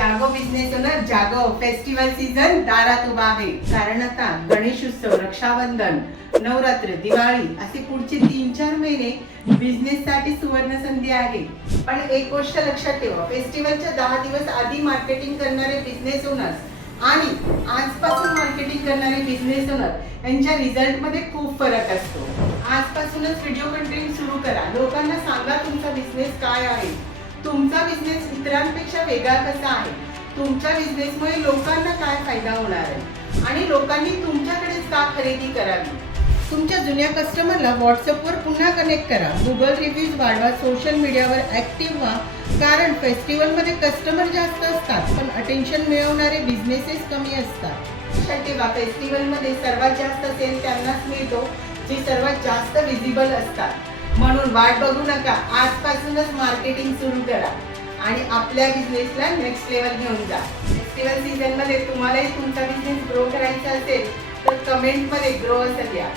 जागो business owner जागो, festival season दारात उभा आहे. कारण आता गणेश उत्सव, रक्षाबंधन, नवरात्र, दिवाळी असे पुढचे 3-4 महिने बिझनेस साठी सुवर्ण संधी आहे. पण एक गोष्ट लक्षात ठेवा, फेस्टिवलच्या 10 दिवस आधी मार्केटिंग करणारे बिझनेस ओनर्स आणि आजपासून मार्केटिंग करणारे बिझनेस ओनर यांच्या रिझल्ट मध्ये खूप फरक असतो. आजपासूनच व्हिडिओ कंटेंट सुरू करा. लोकांना सांगा तुमचा बिझनेस काय आहे, तुमचा बिझनेस इतरांपेक्षा वेगळा कसा आहे, तुमच्या बिझनेसमुळे लोकांना काय फायदा होणार आहे आणि लोकांनी तुमच्याकडेच का खरेदी करावी. तुमच्या जुन्या कस्टमरला व्हॉट्सअपवर पुन्हा कनेक्ट करा. गुगल रिव्ह्यूज वाढवा, सोशल मीडियावर ऍक्टिव्ह व्हा. कारण फेस्टिवलमध्ये कस्टमर जास्त असतात पण अटेन्शन मिळवणारे बिझनेसेस कमी असतात. लक्षात ठेवा, फेस्टिवलमध्ये सर्वात जास्त सेल त्यांनाच मिळतो जे सर्वात जास्त विजिबल असतात. म्हणून वाट बघू नका, आजपासूनच मार्केटिंग सुरू करा आणि आपल्या बिझनेसला नेक्स्ट लेवल घेऊन जा. फेस्टिवल सीझन मध्ये तुम्हालाही तुमचा बिझनेस ग्रो करायचा असेल तर कमेंट मध्ये ग्रो असं लिहा.